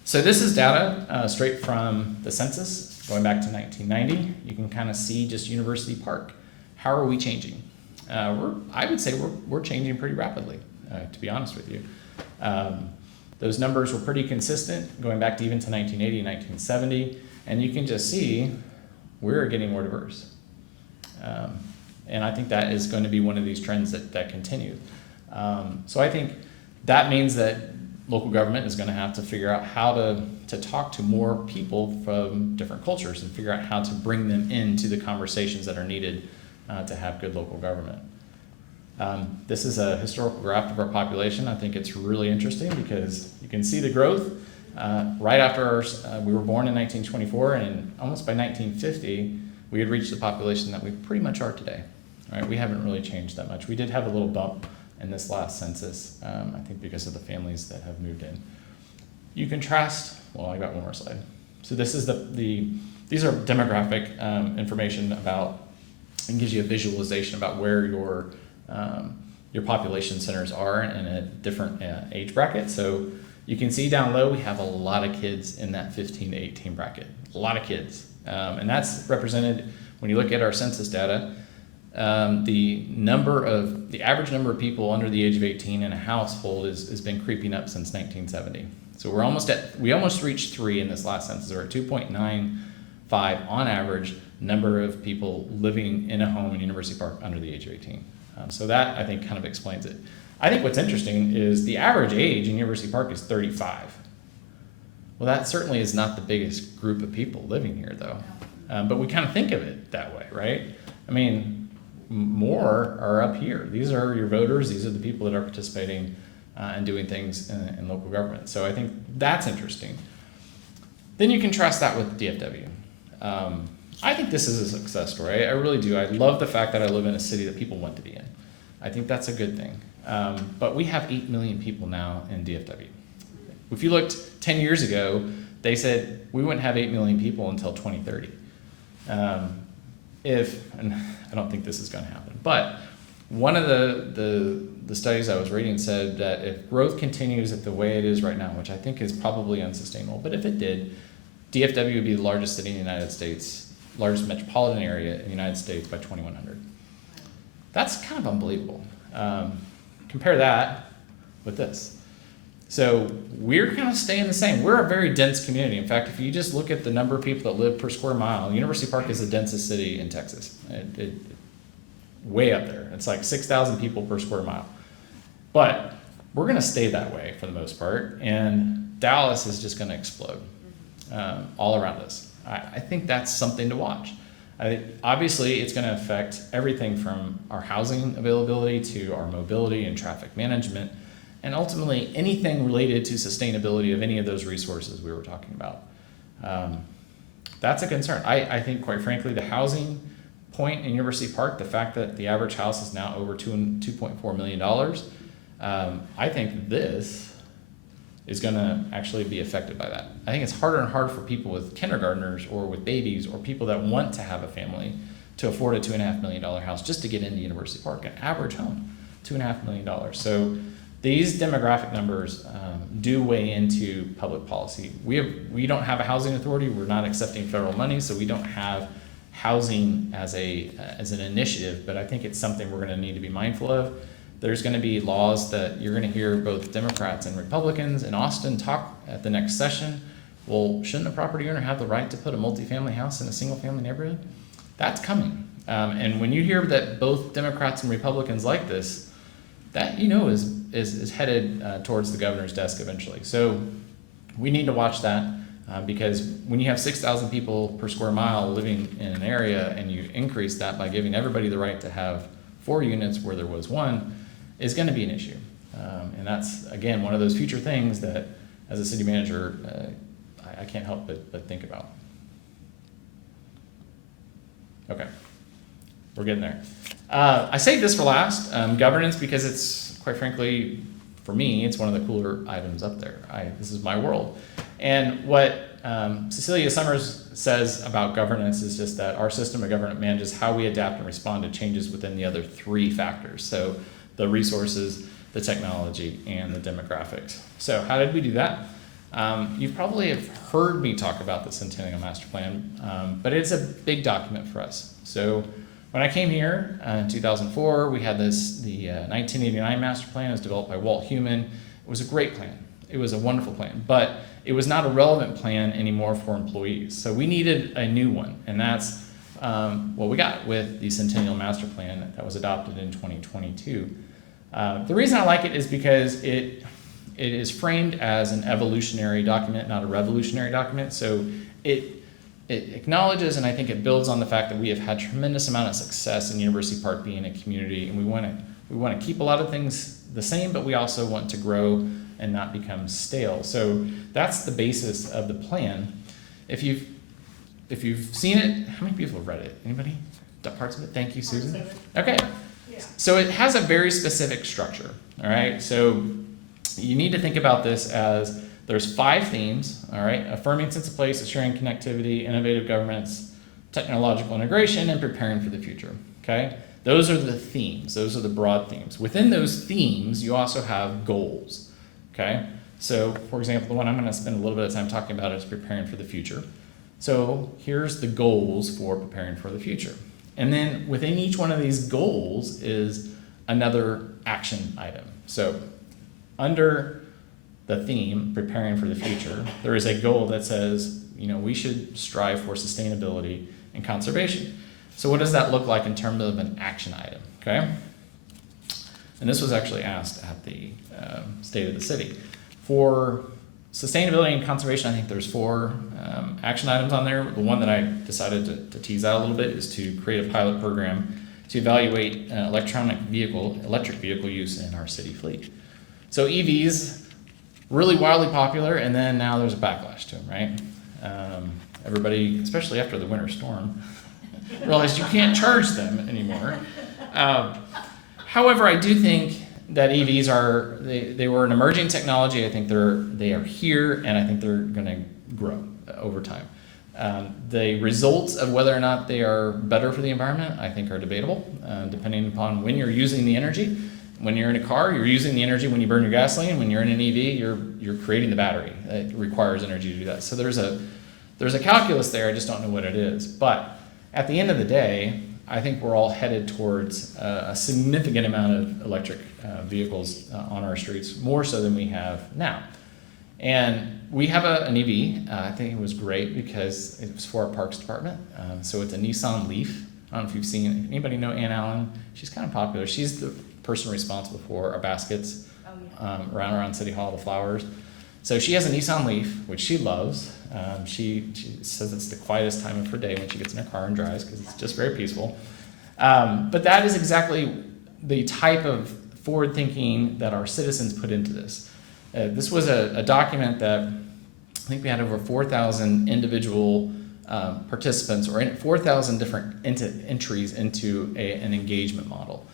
So this is data straight from the census going back to 1990. You can kind of see just University Park. How are we changing? I would say we're changing pretty rapidly, to be honest with you. Those numbers were pretty consistent going back to even to 1980, 1970, and you can just see we're getting more diverse. And I think that is going to be one of these trends that continue. So I think that means that local government is going to have to figure out how to talk to more people from different cultures and figure out how to bring them into the conversations that are needed to have good local government. This is a historical graph of our population. I think it's really interesting because you can see the growth. Right after we were born in 1924, and almost by 1950, we had reached the population that we pretty much are today. Right? We haven't really changed that much. We did have a little bump in this last census, I think because of the families that have moved in. You contrast, well, I got one more slide. So this is these are demographic information about, and gives you a visualization about where your population centers are in a different age bracket. So you can see down low, we have a lot of kids in that 15 to 18 bracket, a lot of kids. And that's represented when you look at our census data. The average number of people under the age of 18 in a household has been creeping up since 1970. So we almost reached 3 in this last census. We're at 2.95 on average number of people living in a home in University Park under the age of 18. So that, I think, kind of explains it. I think what's interesting is the average age in University Park is 35. Well, that certainly is not the biggest group of people living here, though. But we kind of think of it that way, right? I mean, more are up here. These are your voters. These are the people that are participating and doing things in local government. So I think that's interesting. Then you contrast that with DFW. I think this is a success story. I really do. I love the fact that I live in a city that people want to be in. I think that's a good thing. But we have 8 million people now in DFW. If you looked 10 years ago, they said we wouldn't have 8 million people until 2030. And I don't think this is going to happen, but one of the studies I was reading said that if growth continues at the way it is right now, which I think is probably unsustainable, but if it did, DFW would be the largest city in the United States, largest metropolitan area in the United States by 2100. That's kind of unbelievable. Compare that with this. So we're kind of staying the same. We're a very dense community. In fact, if you just look at the number of people that live per square mile, University Park is the densest city in Texas. Way up there. It's like 6,000 people per square mile. But we're going to stay that way for the most part, and Dallas is just going to explode all around us. I think that's something to watch. Obviously, it's going to affect everything from our housing availability to our mobility and traffic management, and ultimately anything related to sustainability of any of those resources we were talking about. That's a concern. I think, quite frankly, the housing point in University Park, the fact that the average house is now over $2.4 million, I think this is going to actually be affected by that. I think it's harder and harder for people with kindergartners or with babies or people that want to have a family to afford a $2.5 million house just to get into University Park, an average home, $2.5 million. So these demographic numbers do weigh into public policy. We don't have a housing authority. We're not accepting federal money, so we don't have housing as an initiative, but I think it's something we're going to need to be mindful of. There's going to be laws that you're going to hear both Democrats and Republicans in Austin talk at the next session. Well, shouldn't a property owner have the right to put a multifamily house in a single family neighborhood? That's coming. And when you hear that both Democrats and Republicans like this, that is headed towards the governor's desk eventually. So we need to watch that because when you have 6,000 people per square mile living in an area and you increase that by giving everybody the right to have 4 units where there was 1, is going to be an issue. And that's, again, one of those future things that, as a city manager, I can't help but think about. Okay, we're getting there. I saved this for last, governance, because it's, quite frankly, for me, it's one of the cooler items up there. This is my world. And what Cecilia Summers says about governance is just that our system of government manages how we adapt and respond to changes within the other 3 factors. So the resources, the technology, and the demographics. So how did we do that? You probably have heard me talk about the Centennial Master Plan, but it's a big document for us. So when I came here in 2004, we had the 1989 Master Plan. It was developed by Walt Heumann. It was a great plan. It was a wonderful plan, but it was not a relevant plan anymore for employees. So we needed a new one, and that's what we got with the Centennial Master Plan that was adopted in 2022. The reason I like it is because it is framed as an evolutionary document, not a revolutionary document. So it acknowledges, and I think it builds on the fact that we have had tremendous amount of success in University Park being a community, and we want to keep a lot of things the same, but we also want to grow and not become stale. So that's the basis of the plan. If you've seen it, how many people have read it? Anybody? Parts of it? Thank you, Susan. Okay. Yeah. So it has a very specific structure. All right. So you need to think about this as there's 5 themes. All right. Affirming sense of place, assuring connectivity, innovative governance, technological integration, and preparing for the future. Okay. Those are the themes. Those are the broad themes. Within those themes, you also have goals. Okay. So, for example, the one I'm going to spend a little bit of time talking about is preparing for the future. So here's the goals for preparing for the future. And then within each one of these goals is another action item. So under the theme, preparing for the future, there is a goal that says, we should strive for sustainability and conservation. So what does that look like in terms of an action item, okay? And this was actually asked at the State of the City. For sustainability and conservation, I think there's 4 action items on there. The one that I decided to tease out a little bit is to create a pilot program to evaluate electric vehicle use in our city fleet. So EVs, really wildly popular, and then now there's a backlash to them, right? Everybody, especially after the winter storm, realized you can't charge them anymore. However, I do think that EVs they were an emerging technology. I think they are here, and I think they're going to grow over time. The results of whether or not they are better for the environment, I think, are debatable, depending upon when you're using the energy. When you're in a car, you're using the energy when you burn your gasoline. When you're in an EV, you're creating the battery. It requires energy to do that. So there's a calculus there. I just don't know what it is. But at the end of the day, I think we're all headed towards a significant amount of electric vehicles on our streets, more so than we have now. And we have an EV. I think it was great because it was for our Parks Department. So it's a Nissan Leaf. I don't know if you've seen, anybody know Ann Allen? She's kind of popular. She's the person responsible for our baskets around City Hall, the flowers. So she has a Nissan Leaf, which she loves. She says it's the quietest time of her day when she gets in her car and drives because it's just very peaceful. But that is exactly the type of forward thinking that our citizens put into this. This was a document that I think we had over 4,000 individual participants, or 4,000 different entries into an engagement model.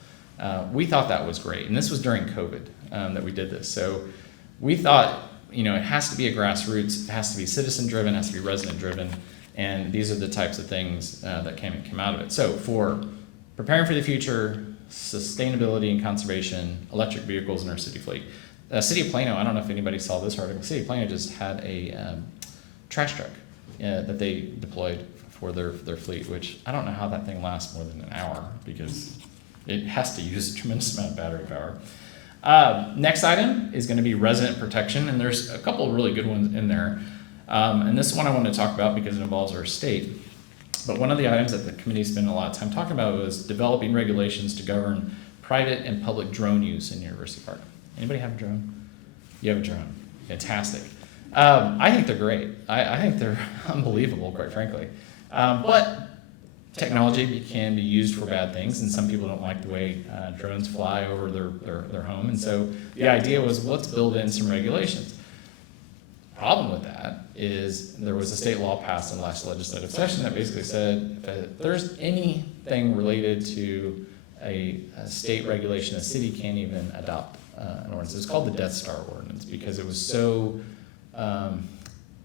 We thought that was great, and this was during COVID that we did this. So we thought, it has to be a grassroots, it has to be citizen-driven, it has to be resident-driven, and these are the types of things that can come out of it. So for preparing for the future, sustainability and conservation, electric vehicles in our city fleet. City of Plano, I don't know if anybody saw this article, City of Plano just had a trash truck that they deployed for their fleet, which I don't know how that thing lasts more than an hour because it has to use a tremendous amount of battery power. Next item is going to be resident protection, and there's a couple of really good ones in there. And this one I want to talk about because it involves our state. But one of the items that the committee spent a lot of time talking about was developing regulations to govern private and public drone use in University Park. Anybody have a drone? You have a drone. Fantastic. I think they're great. I think they're unbelievable, quite frankly. But technology can be used for bad things, and some people don't like the way drones fly over their home. And so the idea was, let's build in some regulations. Problem with that is there was a state law passed in the last legislative session that basically said that if there's anything related to a state regulation, a city can't even adopt an ordinance. It's called the Death Star ordinance because it was so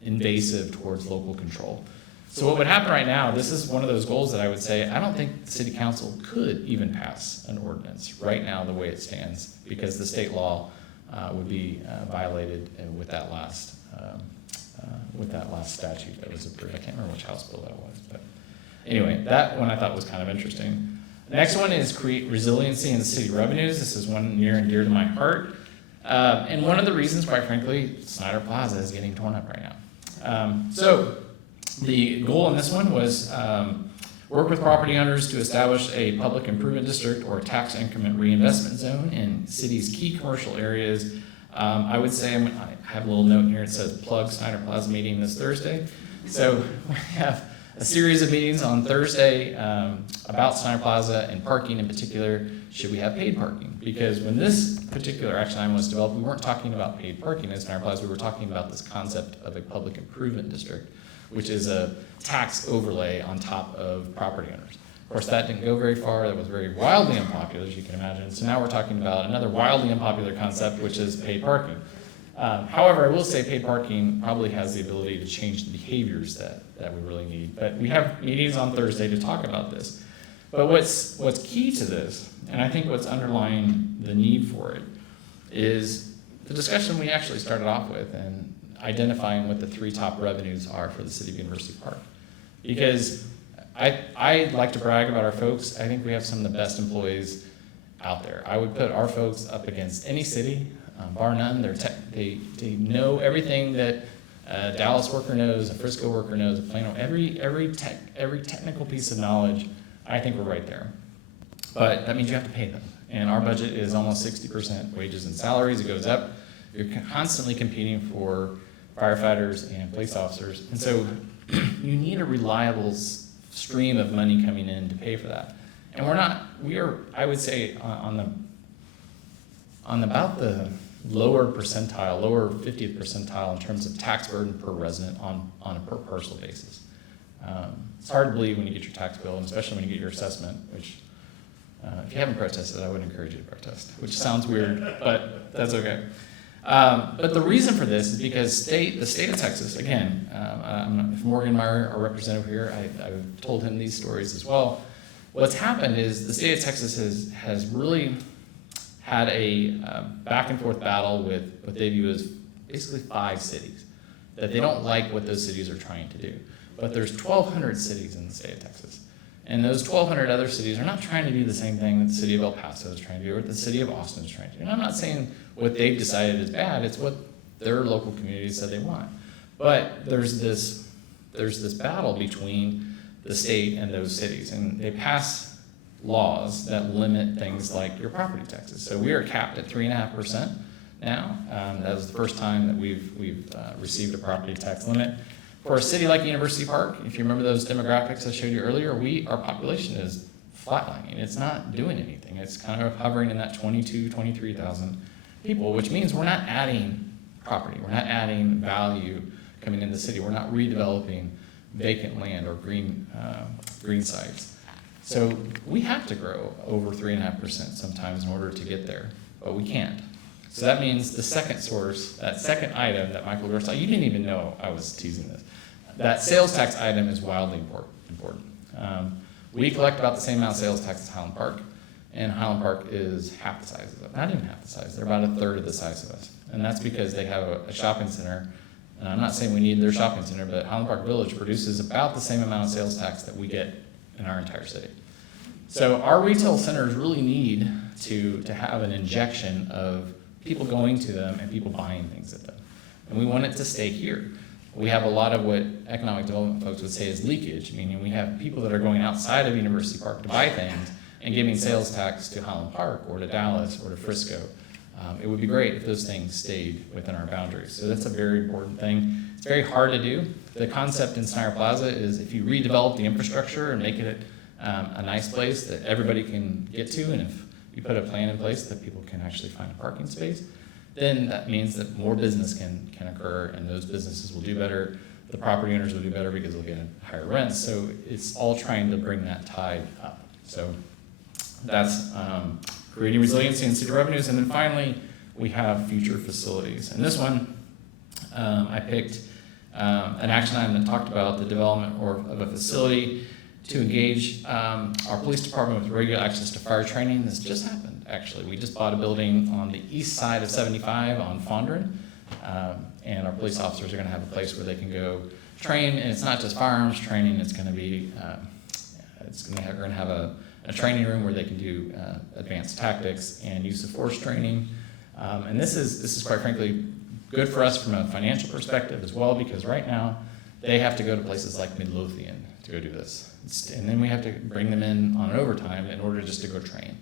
invasive towards local control. So what would happen right now, this is one of those goals that I would say, I don't think the city council could even pass an ordinance right now the way it stands because the state law would be violated with that last statute that was approved. I can't remember which House bill that was, but anyway, that one I thought was kind of interesting. The next one is create resiliency in the city revenues. This is one near and dear to my heart. And one of the reasons, quite frankly, Snyder Plaza is getting torn up right now. So the goal in this one was work with property owners to establish a public improvement district or tax increment reinvestment zone in city's key commercial areas. I would say, I have a little note here, it says plug Snyder Plaza meeting this Thursday. So we have a series of meetings on Thursday about Snyder Plaza and parking in particular. Should we have paid parking? Because when this particular action item was developed, we weren't talking about paid parking at Snyder Plaza, we were talking about this concept of a public improvement district, which is a tax overlay on top of property owners. Of course, that didn't go very far. That was very wildly unpopular, as you can imagine. So now we're talking about another wildly unpopular concept, which is paid parking. However, I will say paid parking probably has the ability to change the behaviors that we really need. But we have meetings on Thursday to talk about this. But what's key to this, and I think what's underlying the need for it, is the discussion we actually started off with and identifying what the three top revenues are for the city of University Park. Because I like to brag about our folks. I think we have some of the best employees out there. I would put our folks up against any city, bar none. They know everything that a Dallas worker knows, a Frisco worker knows, a Plano. Every technical piece of knowledge, I think we're right there. But that means you have to pay them. And our budget is almost 60% wages and salaries. It goes up. You're constantly competing for firefighters and police officers. And so you need a reliable stream of money coming in to pay for that. And we are, I would say, on about the lower percentile, lower 50th percentile in terms of tax burden per resident on a per parcel basis. It's hard to believe when you get your tax bill, and especially when you get your assessment, which if you haven't protested, I would encourage you to protest, which sounds weird, but that's okay. But the reason for this is because the state of Texas, again, if Morgan Meyer, our representative here, I've told him these stories as well. What's happened is the state of Texas has really had a back and forth battle with what they view as basically 5 cities, that they don't like what those cities are trying to do. But there's 1,200 cities in the state of Texas. And those 1,200 other cities are not trying to do the same thing that the city of El Paso is trying to do, or the city of Austin is trying to do. And I'm not saying what they've decided is bad, it's what their local communities said they want. But there's this battle between the state and those cities, and they pass laws that limit things like your property taxes. So we are capped at 3.5% now. That was the first time that we've received a property tax limit. For a city like University Park, if you remember those demographics I showed you earlier, our population is flatlining. It's not doing anything. It's kind of hovering in that 23,000 people, which means we're not adding property. We're not adding value coming into the city. We're not redeveloping vacant land or green sites. So we have to grow over 3.5% sometimes in order to get there, but we can't. So that means the second source, that second item that Michael Gore saw, you didn't even know I was teasing this. That sales tax item is wildly important. We collect about the same amount of sales tax as Highland Park, and Highland Park is half the size of us. Not even half the size, they're about a third of the size of us. And that's because they have a shopping center. And I'm not saying we need their shopping center, but Highland Park Village produces about the same amount of sales tax that we get in our entire city. So our retail centers really need to have an injection of people going to them and people buying things at them. And we want it to stay here. We have a lot of what economic development folks would say is leakage, meaning we have people that are going outside of University Park to buy things and giving sales tax to Highland Park or to Dallas or to Frisco. It would be great if those things stayed within our boundaries. So that's a very important thing. It's very hard to do. The concept in Snyder Plaza is if you redevelop the infrastructure and make it a nice place that everybody can get to, and if you put a plan in place that people can actually find a parking space, then that means that more business can occur, and those businesses will do better. The property owners will do better because they'll get higher rents. So it's all trying to bring that tide up. So that's creating resiliency in city revenues. And then finally, we have future facilities. And this one, I picked an action item that talked about the development of a facility to engage our police department with regular access to fire training. This just happened, actually. We just bought a building on the east side of 75 on Fondren, and our police officers are going to have a place where they can go train. And it's not just firearms training. It's going to be, we're going to have a training room where they can do advanced tactics and use of force training. And this is quite frankly good for us from a financial perspective as well, because right now they have to go to places like Midlothian to go do this. And then we have to bring them in on an overtime in order just to go train.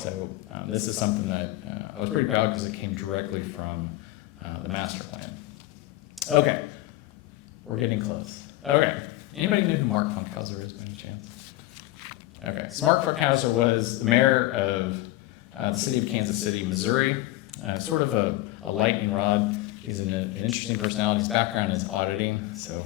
So this is something that I was pretty proud because it came directly from the master plan. Okay, we're getting close. Okay, anybody know who Mark Funkhauser is by any chance? Okay, so Mark Funkhauser was the mayor of the city of Kansas City, Missouri. Sort of a lightning rod. He's an interesting personality. His background is auditing, so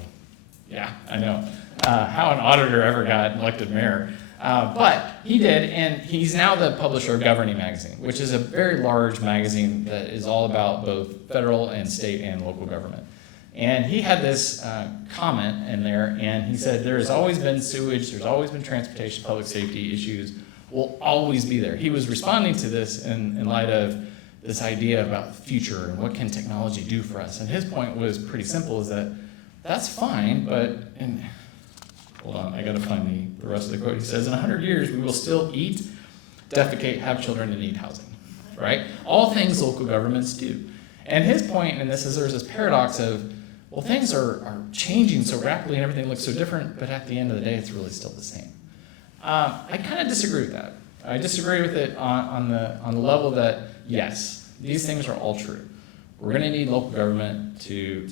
yeah, I know how an auditor ever got elected mayor. But he did, and he's now the publisher of Governing Magazine, which is a very large magazine that is all about both federal and state and local government. And he had this comment in there, and he said, there has always been sewage, there's always been transportation, public safety issues, will always be there. He was responding to this in light of this idea about the future and what can technology do for us. And his point was pretty simple, is that that's fine, but, and hold on, I gotta find the rest of the quote. He says, in 100 years, we will still eat, defecate, have children, and need housing, right? All things local governments do. And his point in this is there's this paradox of, well, things are changing so rapidly and everything looks so different, but at the end of the day, it's really still the same. I kind of disagree with that. I disagree with it on the level that, yes, these things are all true. We're gonna need local government to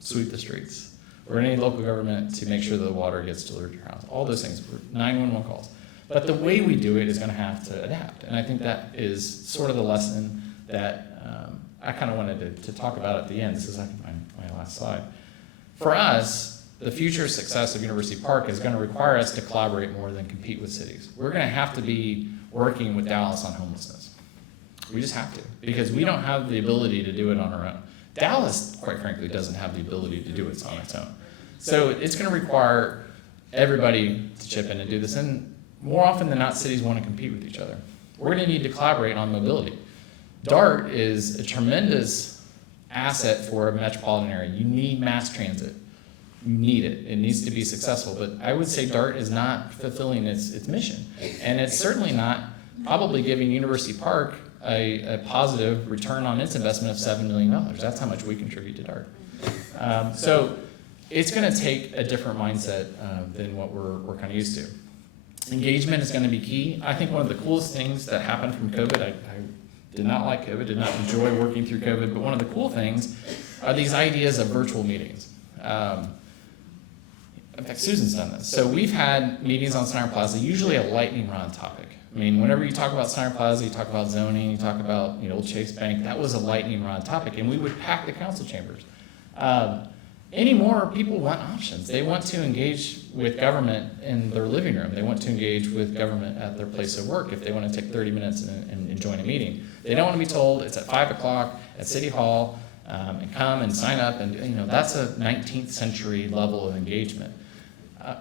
sweep the streets. We're gonna need local government to make sure that the water gets delivered to your house. All those things, 911 calls. But the way we do it is gonna have to adapt. And I think that is sort of the lesson that I kind of wanted to talk about at the end. This is, I think, my last slide. For us, the future success of University Park is gonna require us to collaborate more than compete with cities. We're gonna have to be working with Dallas on homelessness. We just have to, because we don't have the ability to do it on our own. Dallas, quite frankly, doesn't have the ability to do it on its own. So it's going to require everybody to chip in and do this. And more often than not, cities want to compete with each other. We're going to need to collaborate on mobility. DART is a tremendous asset for a metropolitan area. You need mass transit. need it. It needs to be successful. But I would say DART is not fulfilling its mission. And it's certainly not probably giving University Park a positive return on its investment of $7 million. That's how much we contribute to DART. So it's going to take a different mindset than what we're kind of used to. Engagement is going to be key. I think one of the coolest things that happened from COVID, I did not like COVID, did not enjoy working through COVID, but one of the cool things are these ideas of virtual meetings. In fact, Susan's done this. So we've had meetings on Centennial Plaza, usually a lightning round topic. I mean, whenever you talk about Centennial Plaza, you talk about zoning, you talk about Old Chase Bank, that was a lightning round topic, and we would pack the council chambers. Anymore, people want options. They want to engage with government in their living room. They want to engage with government at their place of work if they want to take 30 minutes and join a meeting. They don't want to be told it's at 5 o'clock at City Hall and come and sign up, and that's a 19th century level of engagement.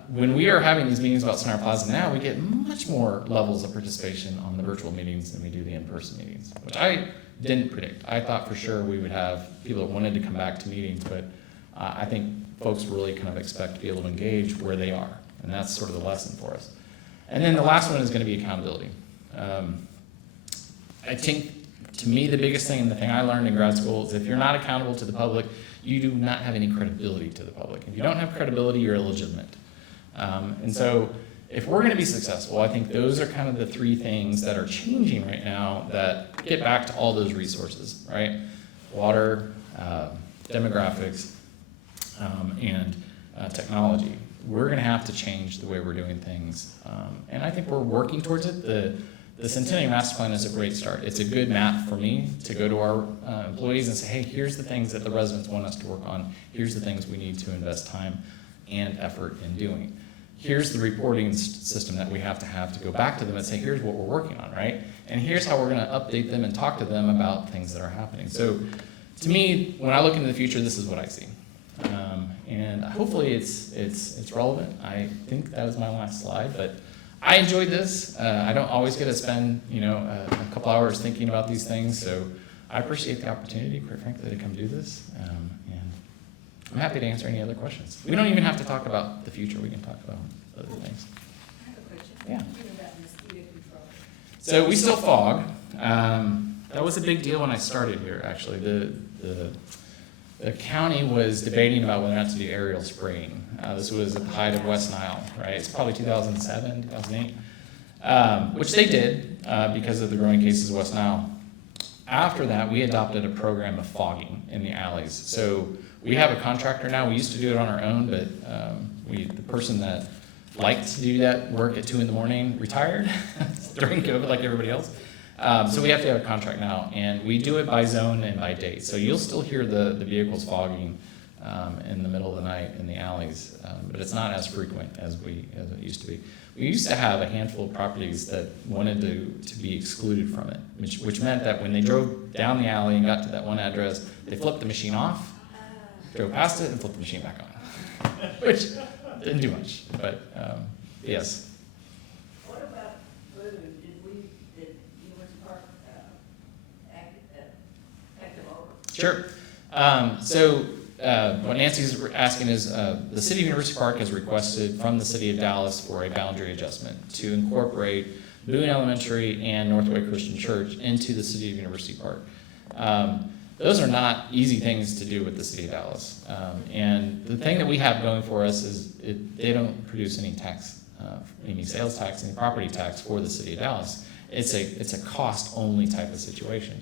When we are having these meetings about Centennial Plaza now, we get much more levels of participation on the virtual meetings than we do the in-person meetings, which I didn't predict. I thought for sure we would have people that wanted to come back to meetings, but I think folks really kind of expect to be able to engage where they are, and that's sort of the lesson for us. And then the last one is going to be accountability. I think, to me, the biggest thing and the thing I learned in grad school is if you're not accountable to the public, you do not have any credibility to the public. If you don't have credibility, you're illegitimate. And so if we're going to be successful, I think those are kind of the three things that are changing right now that get back to all those resources, right? Water, demographics, and technology. We're going to have to change the way we're doing things. And I think we're working towards it. The Centennial Master Plan is a great start. It's a good map for me to go to our employees and say, hey, here's the things that the residents want us to work on. Here's the things we need to invest time and effort in doing. Here's the reporting system that we have to go back to them and say, here's what we're working on, right? And here's how we're going to update them and talk to them about things that are happening. So to me, when I look into the future, this is what I see. And hopefully it's relevant. I think that was my last slide, but I enjoyed this. I don't always get to spend a couple hours thinking about these things, so I appreciate the opportunity, quite frankly, to come do this. And I'm happy to answer any other questions. We don't even have to talk about the future. We can talk about other things. I have a question. Yeah. About mosquito control. So we still fog. That was a big deal when I started here, actually. The county was debating about whether or not to do aerial spraying. This was at the height of West Nile, right? It's probably 2007, 2008, which they did because of the growing cases of West Nile. After that, we adopted a program of fogging in the alleys. So we have a contractor now. We used to do it on our own, but the person that liked to do that work at 2 a.m. retired during COVID like everybody else. So we have to have a contract now, and we do it by zone and by date. So you'll still hear the vehicles fogging in the middle of the night in the alleys, but it's not as frequent as it used to be. We used to have a handful of properties that wanted to be excluded from it, which meant that when they drove down the alley and got to that one address, they flipped the machine off, drove past it, and flipped the machine back on, which didn't do much, but yes. What about food? Did University Park act them over? Sure. What Nancy's asking is, the City of University Park has requested from the City of Dallas for a boundary adjustment to incorporate Boone Elementary and Northway Christian Church into the City of University Park. Those are not easy things to do with the City of Dallas. And the thing that we have going for us is they don't produce any tax, any sales tax, any property tax for the City of Dallas. It's a cost-only type of situation.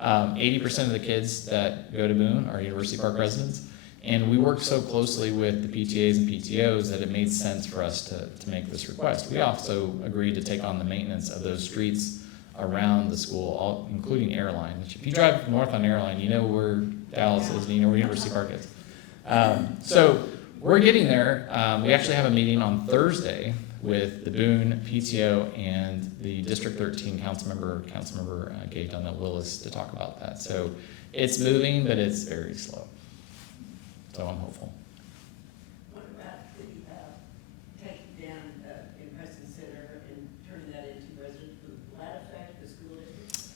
80% of the kids that go to Boone are University Park residents, and we work so closely with the PTAs and PTOs that it made sense for us to make this request. We also agreed to take on the maintenance of those streets around the school, including Airline. If you drive north on Airline, you know where Dallas is, and you know where University Park is. So we're getting there. We actually have a meeting on Thursday with the Boone PTO and the District 13 Councilmember Gay Dunlap Willis to talk about that. So it's moving, but it's very slow. So I'm hopeful. What about taking down in Preston Center and turning that into residential? Will that affect the school district?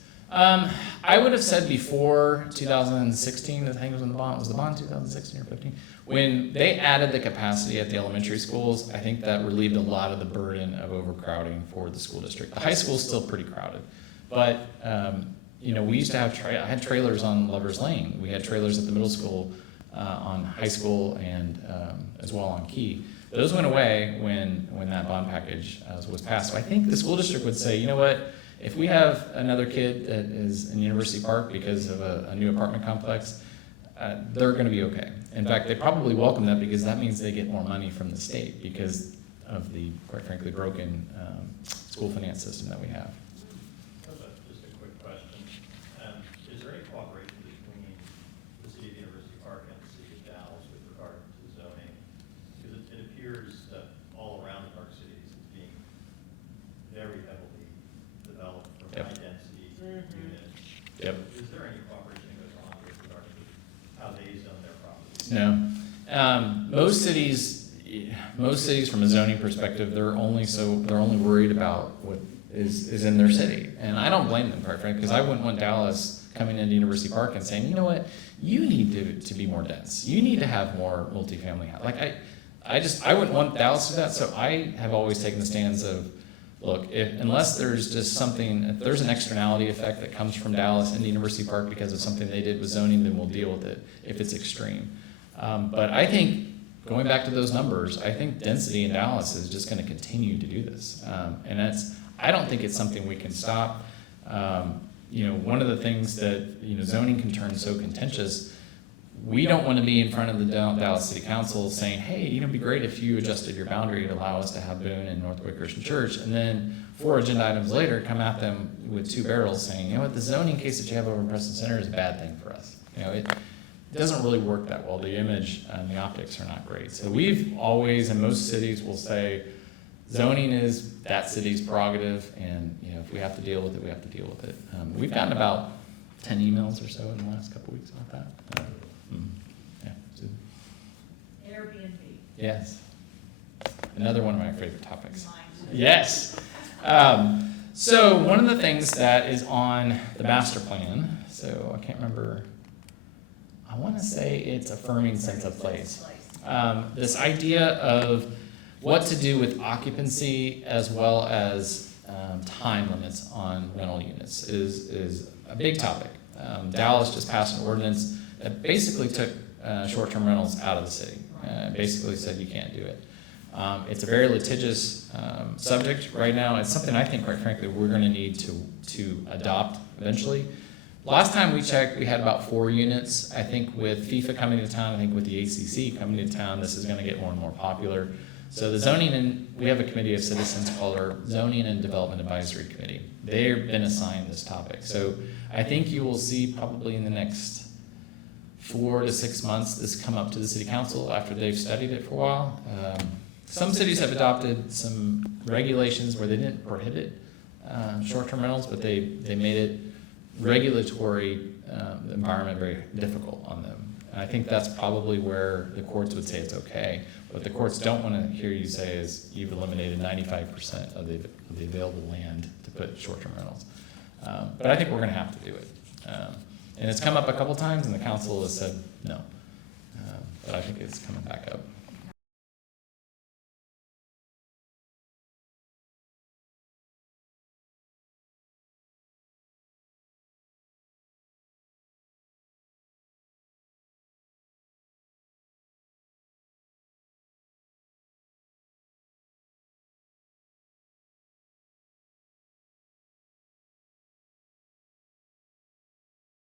I would have said before 2016, I think it was when was the bond 2016 or 15? When they added the capacity at the elementary schools, I think that relieved a lot of the burden of overcrowding for the school district. The high school is still pretty crowded, but we used to have, I had trailers on Lover's Lane. We had trailers at the middle school, on high school, and as well on Key. Those went away when that bond package was passed. So I think the school district would say, you know what, if we have another kid that is in University Park because of a new apartment complex, they're going to be okay. In fact, they probably welcome that because that means they get more money from the state because of the, quite frankly, broken school finance system that we have. Just a quick question. Is there any cooperation between the city of University Park and the city of Dallas with regard to zoning? Because it appears that all around the Park Cities is being very heavily developed for Yep. high density units. Yep. Is there any cooperation that goes on with regard to how they zone their properties? No. Most cities from a zoning perspective, they're only worried about what is in their city. And I don't blame them, quite frankly, because I wouldn't want Dallas coming into University Park and saying, you know what, you need to be more dense. You need to have more multifamily. Like I wouldn't want Dallas to do that. So I have always taken the stance of, look, unless there's just something, if there's an externality effect that comes from Dallas into University Park because of something they did with zoning, then we'll deal with it if it's extreme. But I think, going back to those numbers, I think density in Dallas is just going to continue to do this. And I don't think it's something we can stop. One of the things that, zoning can turn so contentious, we don't want to be in front of the Dallas City Council saying, hey, it'd be great if you adjusted your boundary to allow us to have Boone and Northwood Christian Church, and then 4 agenda items later come at them with 2 barrels saying, you know what, the zoning case that you have over in Preston Center is a bad thing for us. It doesn't really work that well. The image and the optics are not great. So we've always, in most cities, will say zoning is that city's prerogative, and if we have to deal with it, we have to deal with it. We've gotten about 10 emails or so in the last couple weeks about that. Yeah. So, Airbnb. yes. Another one of my favorite topics. Mine too. Yes. So one of the things that is on the master plan, so I can't remember, I want to say it's affirming sense of place. This idea of what to do with occupancy as well as time limits on rental units is a big topic. Dallas just passed an ordinance that basically took short-term rentals out of the city. Basically said you can't do it. It's a very litigious subject right now. It's something I think, quite frankly, we're going to need to adopt eventually. Last time we checked, we had about 4 units. I think with FIFA coming to town, I think with the ACC coming to town, this is going to get more and more popular. So the zoning, and we have a committee of citizens called our Zoning and Development Advisory Committee. They've been assigned this topic. So I think you will see probably in the next 4 to 6 months this come up to the city council after they've studied it for a while. Some cities have adopted some regulations where they didn't prohibit short-term rentals, but they made it regulatory environment very difficult on them. And I think that's probably where the courts would say it's okay. What the courts don't want to hear you say is you've eliminated 95% of the available land to put short-term rentals. But I think we're going to have to do it. And it's come up a couple times, and the council has said no. But I think it's coming back up.